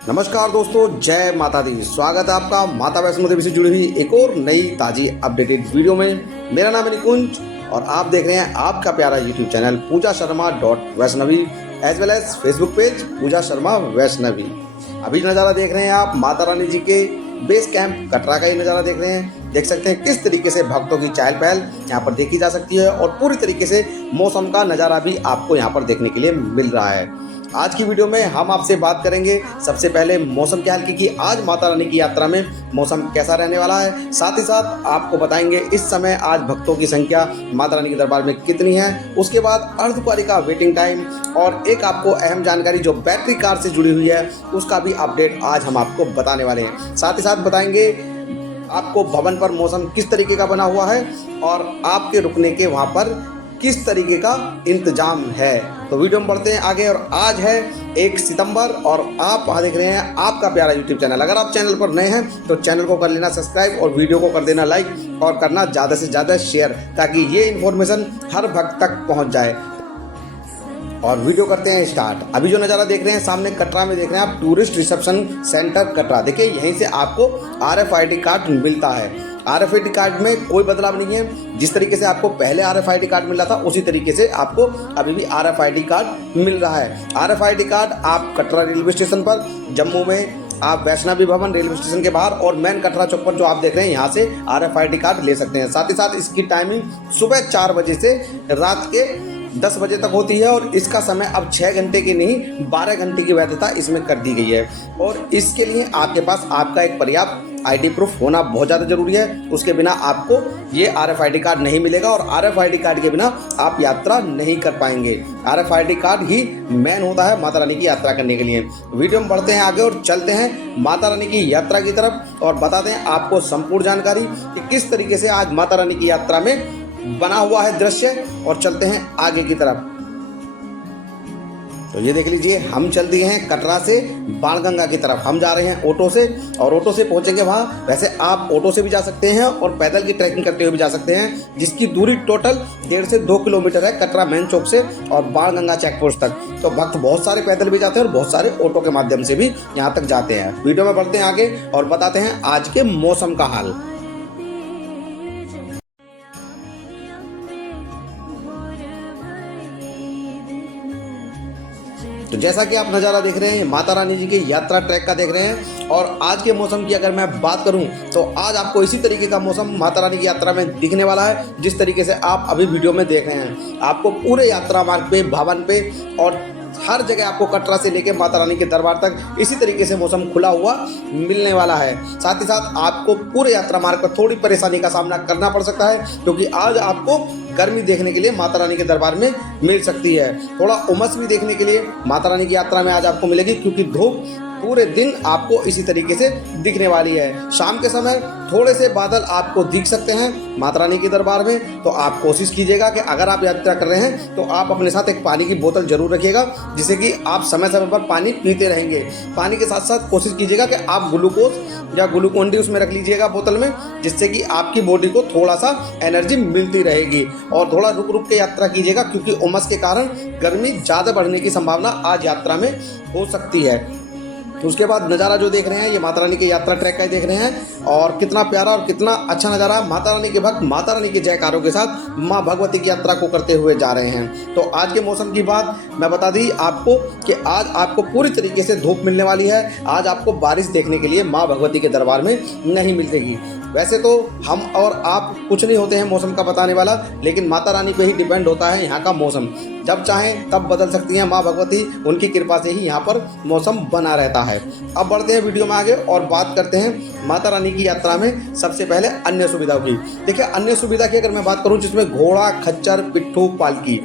नमस्कार दोस्तों, जय माता दी। स्वागत है आपका माता वैष्णो देवी से जुड़ी हुई एक और नई ताज़ी अपडेटेड वीडियो में। मेरा नाम है निकुंज और आप देख रहे हैं आपका प्यारा YouTube channel Pooja Sharma .Vaishnavi as well as Facebook page Pooja Sharma Vaishnavi. अभी नज़ारा देख रहे हैं आप माता रानी जी के बेस कैंप कटरा का ही नज़ारा देख रहे हैं। देख सकते हैं किस तरीके से भक्तों की चहल पहल यहाँ पर देखी जा सकती है और पूरी तरीके से मौसम का नज़ारा भी आपको यहाँ पर देखने के लिए मिल रहा है। आज की वीडियो में हम आपसे बात करेंगे सबसे पहले मौसम के हाल की कि आज माता रानी की यात्रा में मौसम कैसा रहने वाला है। साथ ही साथ आपको बताएंगे इस समय आज भक्तों की संख्या माता रानी के दरबार में कितनी है। उसके बाद अर्धकुंवारी का वेटिंग टाइम और एक आपको अहम जानकारी जो बैटरी कार से जुड़ी हुई है उसका भी अपडेट आज हम आपको बताने वाले हैं। साथ ही साथ बताएंगे आपको भवन पर मौसम किस तरीके का बना हुआ है और आपके रुकने के वहाँ पर किस तरीके का इंतजाम है। तो वीडियो में बढ़ते हैं आगे और आज है 1 सितंबर और आप वहाँ देख रहे हैं आपका प्यारा यूट्यूब चैनल। अगर आप चैनल पर नए हैं तो चैनल को कर लेना सब्सक्राइब और वीडियो को कर देना लाइक और करना ज़्यादा से ज़्यादा शेयर ताकि ये इन्फॉर्मेशन हर भक्त तक पहुँच जाए। और वीडियो करते हैं स्टार्ट। अभी जो नज़ारा देख रहे हैं सामने कटरा में देख रहे हैं आप टूरिस्ट रिसेप्शन सेंटर कटरा। देखिए यहीं से आपको RFID कार्ड मिलता है। RFID कार्ड में कोई बदलाव नहीं है। जिस तरीके से आपको पहले RFID कार्ड मिला था उसी तरीके से आपको अभी भी RFID कार्ड मिल रहा है। RFID कार्ड आप कटरा रेलवे स्टेशन पर, जम्मू में आप वैष्णवी भवन रेलवे स्टेशन के बाहर और मेन कटरा चौक पर जो आप देख रहे हैं यहाँ से RFID कार्ड ले सकते हैं। साथ ही साथ इसकी टाइमिंग सुबह 4 बजे से रात के 10 बजे तक होती है और इसका समय अब 6 घंटे की नहीं 12 घंटे की वैधता इसमें कर दी गई है। और इसके लिए आपके पास आपका एक पर्याप्त ID प्रूफ होना बहुत ज़्यादा ज़रूरी है। उसके बिना आपको ये RFID कार्ड नहीं मिलेगा और RFID कार्ड के बिना आप यात्रा नहीं कर पाएंगे। RFID कार्ड ही मेन होता है माता रानी की यात्रा करने के लिए। वीडियो में बढ़ते हैं आगे और चलते हैं माता रानी की यात्रा की तरफ और बताते हैं आपको संपूर्ण जानकारी कि किस तरीके से आज माता रानी की यात्रा में बना हुआ है दृश्य। और चलते हैं आगे की तरफ। तो ये देख लीजिए हम चल दिए हैं कटरा से बाणगंगा की तरफ। हम जा रहे हैं ऑटो से और ऑटो से पहुंचेंगे वहाँ। वैसे आप ऑटो से भी जा सकते हैं और पैदल की ट्रैकिंग करते हुए भी जा सकते हैं, जिसकी दूरी टोटल 1.5 से 2 किलोमीटर है कटरा मेन चौक से और बाणगंगा चेक पोस्ट तक। तो भक्त बहुत सारे पैदल भी जाते हैं और बहुत सारे ऑटो के माध्यम से भी यहाँ तक जाते हैं। वीडियो में बढ़ते हैं आगे और बताते हैं आज के मौसम का हाल। तो जैसा कि आप नज़ारा देख रहे हैं माता रानी जी की यात्रा ट्रैक का देख रहे हैं और आज के मौसम की अगर मैं बात करूं तो आज आपको इसी तरीके का मौसम माता रानी की यात्रा में दिखने वाला है जिस तरीके से आप अभी वीडियो में देख रहे हैं। आपको पूरे यात्रा मार्ग पे, भवन पे और हर जगह आपको कटरा से लेकर माता रानी के दरबार तक इसी तरीके से मौसम खुला हुआ मिलने वाला है। साथ ही साथ आपको पूरे यात्रा मार्ग पर थोड़ी परेशानी का सामना करना पड़ सकता है क्योंकि आज आपको गर्मी देखने के लिए माता रानी के दरबार में मिल सकती है। थोड़ा उमस भी देखने के लिए माता रानी की यात्रा में आज आपको मिलेगी क्योंकि धूप पूरे दिन आपको इसी तरीके से दिखने वाली है। शाम के समय थोड़े से बादल आपको दिख सकते हैं माता रानी के दरबार में। तो आप कोशिश कीजिएगा कि अगर आप यात्रा कर रहे हैं तो आप अपने साथ एक पानी की बोतल जरूर रखिएगा जिससे कि आप समय समय पर पानी पीते रहेंगे। पानी के साथ साथ कोशिश कीजिएगा कि आप ग्लूकोज या ग्लूकोन डी उसमें रख लीजिएगा बोतल में, जिससे कि आपकी बॉडी को थोड़ा सा एनर्जी मिलती रहेगी। और थोड़ा रुक रुक के यात्रा कीजिएगा क्योंकि उमस के कारण गर्मी ज़्यादा बढ़ने की संभावना आज यात्रा में हो सकती है। तो उसके बाद नज़ारा जो देख रहे हैं ये माता रानी के यात्रा ट्रैक का ही देख रहे हैं और कितना प्यारा और कितना अच्छा नज़ारा माता रानी के भक्त माता रानी के जयकारों के साथ माँ भगवती की यात्रा को करते हुए जा रहे हैं। तो आज के मौसम की बात मैं बता दी आपको कि आज आपको पूरी तरीके से धूप मिलने वाली है। आज आपको बारिश देखने के लिए माँ भगवती के दरबार में नहीं मिलेगी। वैसे तो हम और आप कुछ नहीं होते हैं मौसम का बताने वाला, लेकिन माता रानी पे ही डिपेंड होता है यहाँ का मौसम। जब चाहें तब बदल सकती हैं माँ भगवती, उनकी कृपा से ही यहाँ पर मौसम बना रहता है। अब बढ़ते हैं वीडियो में आगे और बात करते हैं माता रानी की यात्रा में सबसे पहले अन्य सुविधाओं की। देखिए अन्य सुविधा की अगर मैं बात करूँ जिसमें घोड़ा, खच्चर, पिट्ठू, पालकी,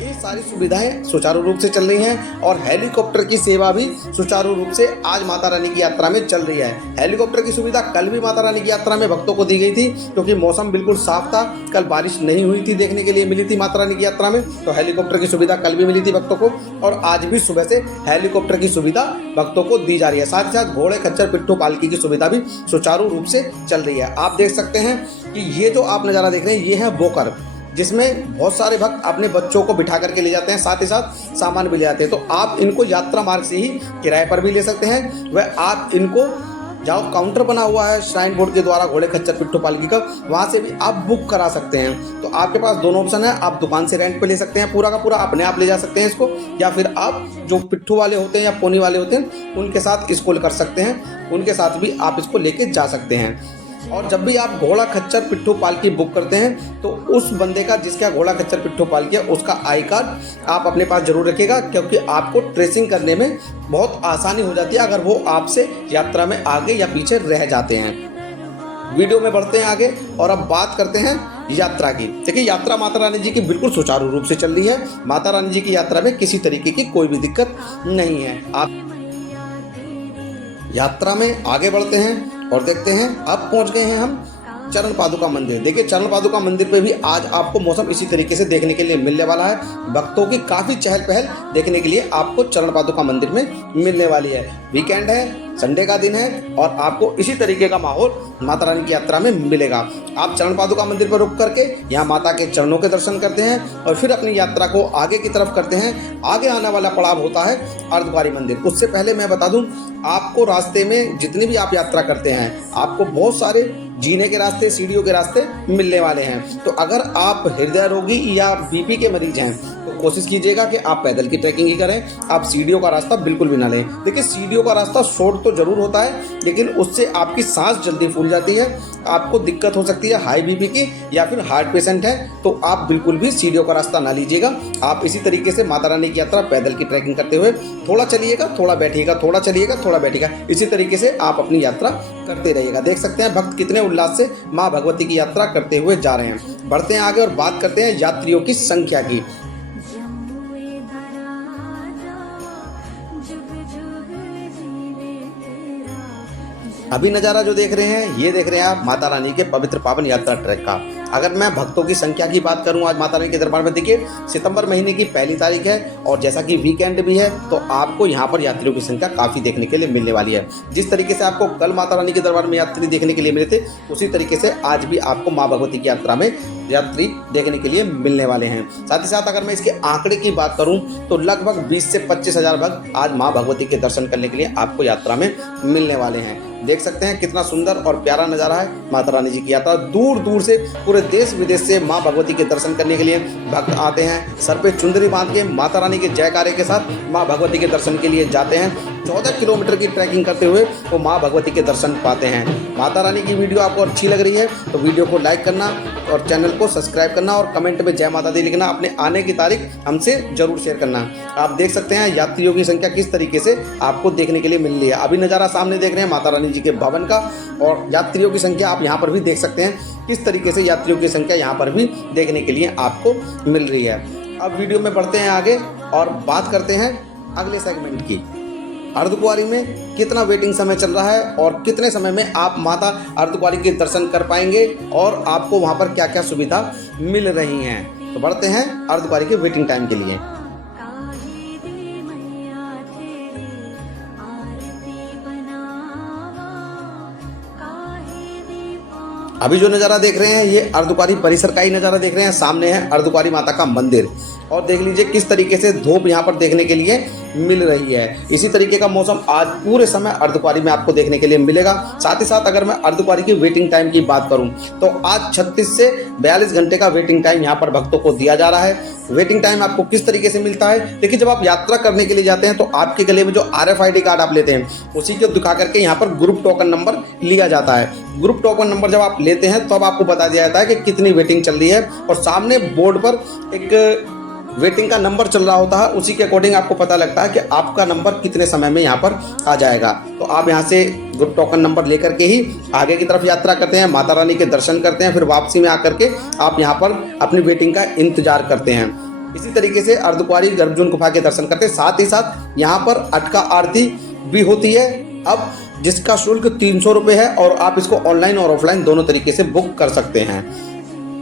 ये सारी सुविधाएं सुचारू रूप से चल रही हैं और हेलीकॉप्टर की सेवा भी सुचारू रूप से आज माता रानी की यात्रा में चल रही है। हेलीकॉप्टर की सुविधा कल भी माता रानी की यात्रा में भक्तों को दी गई थी क्योंकि मौसम बिल्कुल साफ था। कल बारिश नहीं हुई थी, देखने के लिए मिली थी माता रानी की यात्रा में। तो हेलीकॉप्टर की सुविधा कल भी मिली थी भक्तों को और आज भी सुबह से हेलीकॉप्टर की सुविधा भक्तों को दी जा रही है। साथ ही साथ घोड़े, खच्चर, पिट्ठू, पालकी की सुविधा भी सुचारू रूप से चल रही है। आप देख सकते हैं कि ये जो आप नज़ारा देख रहे हैं ये है बोकर। जिसमें बहुत सारे भक्त अपने बच्चों को बिठा करके ले जाते हैं, साथ ही साथ सामान भी ले जाते हैं। तो आप इनको यात्रा मार्ग से ही किराए पर भी ले सकते हैं, वह आप इनको जहाँ काउंटर बना हुआ है श्राइन बोर्ड के द्वारा घोड़े खच्चर पिट्ठू पालकी का, वहाँ से भी आप बुक करा सकते हैं। तो आपके पास दोनों ऑप्शन है, आप दुकान से रेंट पे ले सकते हैं, पूरा का पूरा अपने आप ले जा सकते हैं इसको, या फिर आप जो पिट्ठू वाले होते हैं या पोनी वाले होते हैं उनके साथ इसको कर सकते हैं, उनके साथ भी आप इसको लेके जा सकते हैं। और जब भी आप घोड़ा खच्चर पिट्ठू पालकी बुक करते हैं तो उस बंदे का जिसका घोड़ा खच्चर पिट्ठू पालकी है उसका आई कार्ड आप अपने पास जरूर रखिएगा, क्योंकि आपको ट्रेसिंग करने में बहुत आसानी हो जाती है अगर वो आपसे यात्रा में आगे या पीछे रह जाते हैं। वीडियो में बढ़ते हैं आगे और अब बात करते हैं यात्रा की। देखिए, यात्रा माता रानी जी की बिल्कुल सुचारू रूप से चल रही है। माता रानी जी की यात्रा में किसी तरीके की कोई भी दिक्कत नहीं है। आप यात्रा में आगे बढ़ते हैं और देखते हैं अब पहुंच गए हैं हम चरण पादुका मंदिर। देखिए, चरण पादुका मंदिर पे भी आज आपको मौसम इसी तरीके से देखने के लिए मिलने वाला है। भक्तों की काफ़ी चहल पहल देखने के लिए आपको चरण पादुका मंदिर में मिलने वाली है। वीकेंड है, संडे का दिन है और आपको इसी तरीके का माहौल माता रानी की यात्रा में मिलेगा। आप चरण पादुका मंदिर पर रुक करके यहाँ माता के चरणों के दर्शन करते हैं और फिर अपनी यात्रा को आगे की तरफ करते हैं। आगे आने वाला पड़ाव होता है अर्धकुंवारी मंदिर। उससे पहले मैं बता दूं, आपको रास्ते में जितनी भी आप यात्रा करते हैं आपको बहुत सारे जीने के रास्ते, सीढ़ियों के रास्ते मिलने वाले हैं। तो अगर आप हृदय रोगी या बीपी के मरीज हैं तो कोशिश कीजिएगा कि आप पैदल की ट्रैकिंग ही करें, आप सीढ़ियों का रास्ता बिल्कुल भी ना लें। देखिए, सीढ़ियों का रास्ता शॉर्ट तो जरूर होता है लेकिन उससे आपकी सांस जल्दी फूल जाती है, आपको दिक्कत हो सकती है हाई बीपी की या फिर हार्ट पेशेंट है, तो आप बिल्कुल भी सीढ़ियों का रास्ता ना लीजिएगा। आप इसी तरीके से माता रानी की यात्रा पैदल की ट्रैकिंग करते हुए थोड़ा चलिएगा, थोड़ा बैठिएगा, थोड़ा चलिएगा, थोड़ा बैठिएगा, इसी तरीके से आप अपनी यात्रा करते रहिएगा। देख सकते हैं भक्त कितने उल्लास से माँ भगवती की यात्रा करते हुए जा रहे हैं। बढ़ते हैं आगे और बात करते हैं यात्रियों की संख्या की। अभी नज़ारा जो देख रहे हैं ये देख रहे हैं आप माता रानी के पवित्र पावन यात्रा ट्रैक का। अगर मैं भक्तों की संख्या की बात करूं आज माता रानी के दरबार में, देखिए सितंबर महीने की 1 तारीख है और जैसा कि वीकेंड भी है तो आपको यहां पर यात्रियों की संख्या काफ़ी देखने के लिए मिलने वाली है। जिस तरीके से आपको कल माता रानी के दरबार में यात्री देखने के लिए मिले थे उसी तरीके से आज भी आपको माँ भगवती की यात्रा में यात्री देखने के लिए मिलने वाले हैं। साथ ही साथ अगर मैं इसके आंकड़े की बात करूं तो लगभग 20 से 25 हज़ार भक्त आज माँ भगवती के दर्शन करने के लिए आपको यात्रा में मिलने वाले हैं। देख सकते हैं कितना सुंदर और प्यारा नज़ारा है माता रानी जी की यात्रा। दूर दूर से पूरे देश विदेश से माँ भगवती के दर्शन करने के लिए भक्त आते हैं। सर पे चुंदरी बांध के माता रानी के जयकारे के साथ माँ भगवती के दर्शन के लिए जाते हैं। 14 किलोमीटर की ट्रैकिंग करते हुए वो माँ भगवती के दर्शन पाते हैं। माता रानी की वीडियो आपको अच्छी लग रही है तो वीडियो को लाइक करना और चैनल को सब्सक्राइब करना और कमेंट में जय माता दी लिखना। अपने आने की तारीख हमसे जरूर शेयर करना। आप देख सकते हैं यात्रियों की संख्या किस तरीके से आपको देखने के लिए मिल रही है। अभी नज़ारा सामने देख रहे हैं माता रानी जी के भवन का और यात्रियों की संख्या आप यहाँ पर भी देख सकते हैं किस तरीके से यात्रियों की संख्या यहाँ पर भी देखने के लिए आपको मिल रही है। अब वीडियो में बढ़ते हैं आगे और बात करते हैं अगले सेगमेंट की। अर्धकुंवारी में कितना वेटिंग समय चल रहा है और कितने समय में आप माता अर्धकुंवारी के दर्शन कर पाएंगे और आपको वहां पर क्या क्या सुविधा मिल रही हैं। तो बढ़ते हैं अर्धकुंवारी के वेटिंग टाइम के लिए। अभी जो नज़ारा देख रहे हैं ये अर्धकुंवारी परिसर का ही नज़ारा देख रहे हैं। सामने है अर्धकुंवारी माता का मंदिर और देख लीजिए किस तरीके से धूप यहाँ पर देखने के लिए मिल रही है। इसी तरीके का मौसम आज पूरे समय अर्धकुंवारी में आपको देखने के लिए मिलेगा। साथ ही साथ अगर मैं अर्धकुंवारी की वेटिंग टाइम की बात करूं तो आज 36 से 42 घंटे का वेटिंग टाइम यहाँ पर भक्तों को दिया जा रहा है। वेटिंग टाइम आपको किस तरीके से मिलता है, देखिए जब आप यात्रा करने के लिए जाते हैं तो आपके गले में जो RFID कार्ड आप लेते हैं उसी को दिखा करके यहाँ पर ग्रुप टोकन नंबर लिया जाता है। ग्रुप टोकन नंबर जब आप लेते हैं तो अब आपको बता दिया जाता है कि कितनी वेटिंग चल रही है और सामने बोर्ड पर एक वेटिंग का नंबर चल रहा होता है। उसी के अकॉर्डिंग आपको पता लगता है कि आपका नंबर कितने समय में यहाँ पर आ जाएगा। तो आप यहाँ से ग्रुप टोकन नंबर लेकर के ही आगे की तरफ यात्रा करते हैं, माता रानी के दर्शन करते हैं, फिर वापसी में आकर के आप यहाँ पर अपनी वेटिंग का इंतजार करते हैं। इसी तरीके से अर्धकुंवारी गर्भजून गुफा के दर्शन करते हैं। साथ ही साथ यहाँ पर अटका आरती भी होती है अब जिसका शुल्क 300 रुपये है और आप इसको ऑनलाइन और ऑफलाइन दोनों तरीके से बुक कर सकते हैं।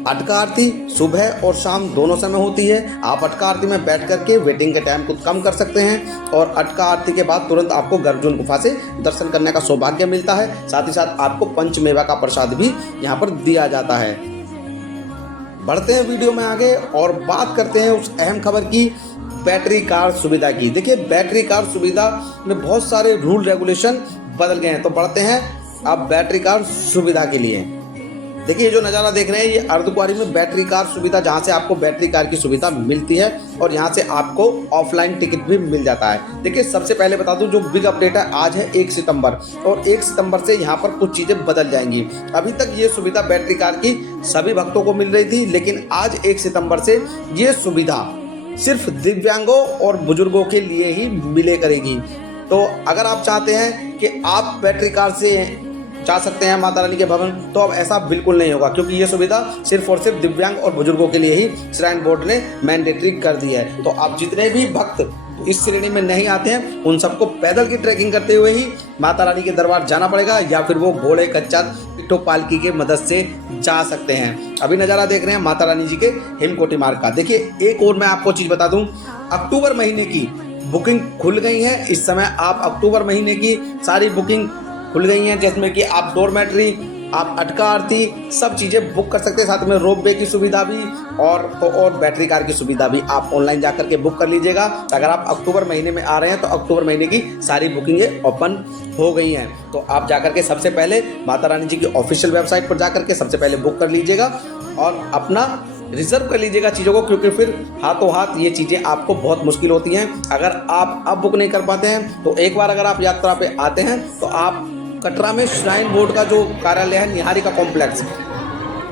अटका आरती सुबह और शाम दोनों समय होती है। आप अटका आरती में बैठ करके वेटिंग के टाइम को कम कर सकते हैं और अटका आरती के बाद तुरंत आपको गर्भजून गुफा से दर्शन करने का सौभाग्य मिलता है। साथ ही साथ आपको पंचमेवा का प्रसाद भी यहाँ पर दिया जाता है। बढ़ते हैं वीडियो में आगे और बात करते हैं उस अहम खबर की, बैटरी कार सुविधा की। देखिए बैटरी कार सुविधा में बहुत सारे रूल रेगुलेशन बदल गए हैं, तो बढ़ते हैं अब बैटरी कार सुविधा के लिए। देखिए जो नज़ारा देख रहे हैं ये अर्धकुंवारी में बैटरी कार सुविधा, जहां से आपको बैटरी कार की सुविधा मिलती है और यहां से आपको ऑफलाइन टिकट भी मिल जाता है। देखिए सबसे पहले बता दूं जो बिग अपडेट है, आज है 1 सितंबर और 1 सितंबर से यहां पर कुछ चीज़ें बदल जाएंगी। अभी तक ये सुविधा बैटरी कार की सभी भक्तों को मिल रही थी, लेकिन आज 1 सितंबर से ये सुविधा सिर्फ दिव्यांगों और बुजुर्गों के लिए ही मिले करेगी। तो अगर आप चाहते हैं कि आप बैटरी कार से जा सकते हैं माता रानी के भवन, तो अब ऐसा बिल्कुल नहीं होगा, क्योंकि ये सुविधा सिर्फ और सिर्फ दिव्यांग और बुजुर्गों के लिए ही श्राइन बोर्ड ने मैंडेटरी कर दी है। तो आप जितने भी भक्त इस श्रेणी में नहीं आते हैं उन सबको पैदल की ट्रैकिंग करते हुए ही माता रानी के दरबार जाना पड़ेगा, या फिर वो घोड़े कच्चा पिट्ठो पालकी के मदद से जा सकते हैं। अभी नज़ारा देख रहे हैं माता रानी जी के हिमकोटी मार्ग का। देखिए एक और मैं आपको चीज़ बता दूं, अक्टूबर महीने की बुकिंग खुल गई है। इस समय आप अक्टूबर महीने की सारी बुकिंग खुल गई हैं, जिसमें कि आप डोरमेट्री, आप अटका आरती सब चीज़ें बुक कर सकते हैं, साथ में रोप वे की सुविधा भी और बैटरी कार की सुविधा भी आप ऑनलाइन जा करके बुक कर लीजिएगा। अगर आप अक्टूबर महीने में आ रहे हैं तो अक्टूबर महीने की सारी बुकिंगें ओपन हो गई हैं, तो आप जा करके सबसे पहले माता रानी जी की ऑफिशियल वेबसाइट पर जा करके सबसे पहले बुक कर लीजिएगा और अपना रिजर्व कर लीजिएगा चीज़ों को, क्योंकि फिर हाथों हाथ ये चीज़ें आपको बहुत मुश्किल होती हैं। अगर आप अब बुक नहीं कर पाते हैं तो एक बार अगर आप यात्रा पे आते हैं तो आप कटरा में श्राइन बोर्ड का जो कार्यालय है निहारिका कॉम्प्लेक्स,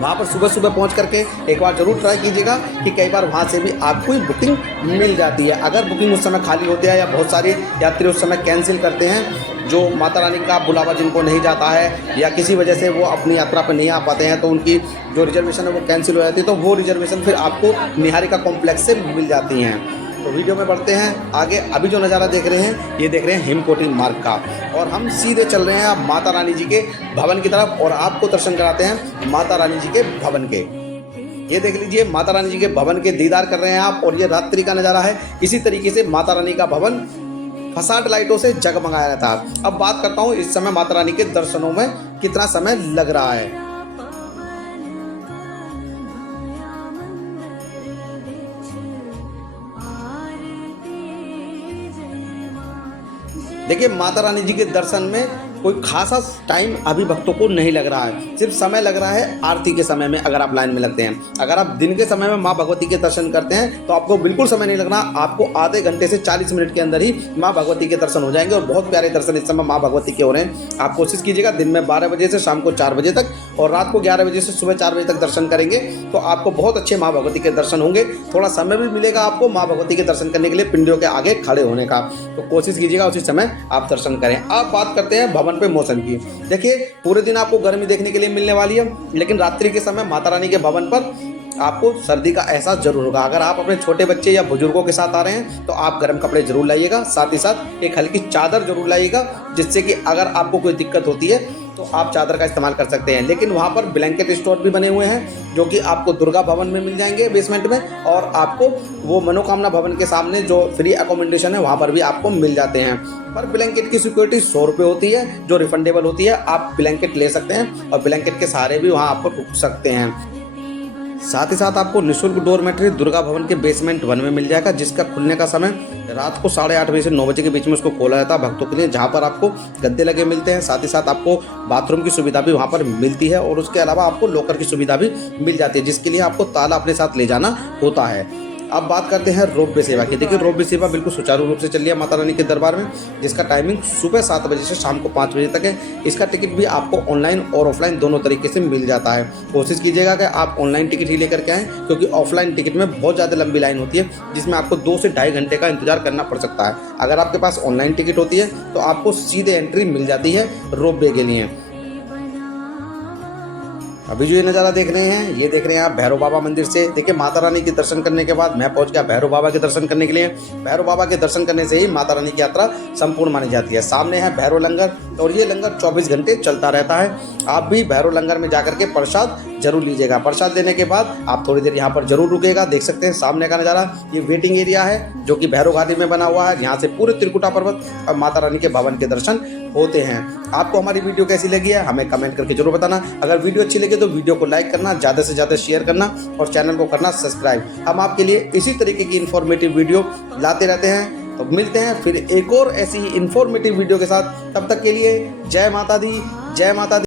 वहाँ पर सुबह सुबह पहुँच करके एक बार ज़रूर ट्राई कीजिएगा कि कई बार वहाँ से भी आपको बुकिंग मिल जाती है। अगर बुकिंग उस समय खाली होती है या बहुत सारे यात्री उस समय कैंसिल करते हैं, जो माता रानी का बुलावा जिनको नहीं जाता है या किसी वजह से वो अपनी यात्रा पर नहीं आ पाते हैं, तो उनकी जो रिजर्वेशन है वो कैंसिल हो जाती है, तो वो रिजर्वेशन फिर आपको निहारिका कॉम्प्लेक्स से मिल जाती हैं। तो वीडियो में बढ़ते हैं आगे। अभी जो नज़ारा देख रहे हैं ये देख रहे हैं हिमकोटी मार्ग का, और हम सीधे चल रहे हैं अब माता रानी जी के भवन की तरफ और आपको दर्शन कराते हैं माता रानी जी के भवन के। ये देख लीजिए माता रानी जी के भवन के दीदार कर रहे हैं आप, और ये रात्रि का नज़ारा है। इसी तरीके से माता रानी का भवन फसाड लाइटों से जगमगाया रहता है। अब बात करता हूँ इस समय माता रानी के दर्शनों में कितना समय लग रहा है। देखिए माता रानी जी के दर्शन में कोई खासा टाइम अभी भक्तों को नहीं लग रहा है, सिर्फ समय लग रहा है आरती के समय में। अगर आप लाइन में लगते हैं, अगर आप दिन के समय में माँ भगवती के दर्शन करते हैं तो आपको बिल्कुल समय नहीं लगना, आपको आधे घंटे से 40 मिनट के अंदर ही माँ भगवती के दर्शन हो जाएंगे। और बहुत प्यारे दर्शन इस समय माँ भगवती के हो रहे हैं। आप कोशिश कीजिएगा दिन में 12 बजे से शाम को 4 बजे तक और रात को 11 बजे से सुबह 4 बजे तक दर्शन करेंगे तो आपको बहुत अच्छे माँ भगवती के दर्शन होंगे। थोड़ा समय भी मिलेगा आपको माँ भगवती के दर्शन करने के लिए पिंडियों के आगे खड़े होने का, तो कोशिश कीजिएगा उसी समय आप दर्शन करें। अब बात करते हैं भवन पे मौसम की। देखिए पूरे दिन आपको गर्मी देखने के लिए मिलने वाली है, लेकिन रात्रि के समय माता रानी के भवन पर आपको सर्दी का एहसास जरूर होगा। अगर आप अपने छोटे बच्चे या बुजुर्गों के साथ आ रहे हैं तो आप गर्म कपड़े जरूर लाइएगा, साथ ही साथ एक हल्की चादर जरूर लाइएगा, जिससे कि अगर आपको कोई दिक्कत होती है तो आप चादर का इस्तेमाल कर सकते हैं। लेकिन वहाँ पर ब्लैंकेट स्टोर भी बने हुए हैं जो कि आपको दुर्गा भवन में मिल जाएंगे बेसमेंट में, और आपको वो मनोकामना भवन के सामने जो फ्री अकोमोडेशन है वहाँ पर भी आपको मिल जाते हैं। पर ब्लैंकेट की सिक्योरिटी 100 रुपये होती है जो रिफंडेबल होती है। आप ब्लैंकेट ले सकते हैं और ब्लैंकेट के सहारे भी वहाँ आपको रुक सकते हैं। साथ ही साथ आपको निःशुल्क डोरमेट्री दुर्गा भवन के बेसमेंट 1 में मिल जाएगा, जिसका खुलने का समय रात को 8:30 बजे से 9 बजे के बीच में उसको खोला जाता है भक्तों के लिए, जहां पर आपको गद्दे लगे मिलते हैं। साथ ही साथ आपको बाथरूम की सुविधा भी वहां पर मिलती है और उसके अलावा आपको लॉकर की सुविधा भी मिल जाती है, जिसके लिए आपको ताला अपने साथ ले जाना होता है। अब बात करते हैं रोपवे सेवा की। देखिए रोपवे सेवा बिल्कुल सुचारू रूप से चल रही है माता रानी के दरबार में, जिसका टाइमिंग सुबह 7 बजे से शाम को 5 बजे तक है। इसका टिकट भी आपको ऑनलाइन और ऑफलाइन दोनों तरीके से मिल जाता है। कोशिश कीजिएगा कि आप ऑनलाइन टिकट ही लेकर के आएँ, क्योंकि ऑफलाइन टिकट में बहुत ज़्यादा लंबी लाइन होती है, जिसमें आपको 2 से ढाई घंटे का इंतजार करना पड़ सकता है। अगर आपके पास ऑनलाइन टिकट होती है तो आपको सीधे एंट्री मिल जाती है रोपवे के लिए। अभी जो ये नज़ारा देख रहे हैं ये देख रहे हैं आप भैरव बाबा मंदिर से। देखिए माता रानी के दर्शन करने के बाद मैं पहुंच गया भैरव बाबा के दर्शन करने के लिए। भैरव बाबा के दर्शन करने से ही माता रानी की यात्रा संपूर्ण मानी जाती है। सामने है भैरव लंगर और ये लंगर 24 घंटे चलता रहता है। आप भी भैरव लंगर में जाकर के प्रसाद जरूर लीजिएगा। प्रसाद लेने के बाद आप थोड़ी देर यहाँ पर जरूर रुकेगा। देख सकते हैं सामने का नज़ारा, ये वेटिंग एरिया है जो कि भैरव घाटी में बना हुआ है। यहाँ से पूरे त्रिकुटा पर्वत और माता रानी के भवन के दर्शन होते हैं। आपको हमारी वीडियो कैसी लगी है हमें कमेंट करके जरूर बताना। अगर वीडियो अच्छी लगे तो वीडियो को लाइक करना, ज़्यादा से ज़्यादा शेयर करना और चैनल को करना सब्सक्राइब। हम आपके लिए इसी तरीके की इन्फॉर्मेटिव वीडियो लाते रहते हैं। तो मिलते हैं फिर एक और ऐसी ही इन्फॉर्मेटिव वीडियो के साथ। तब तक के लिए जय माता दी, जय माता दी।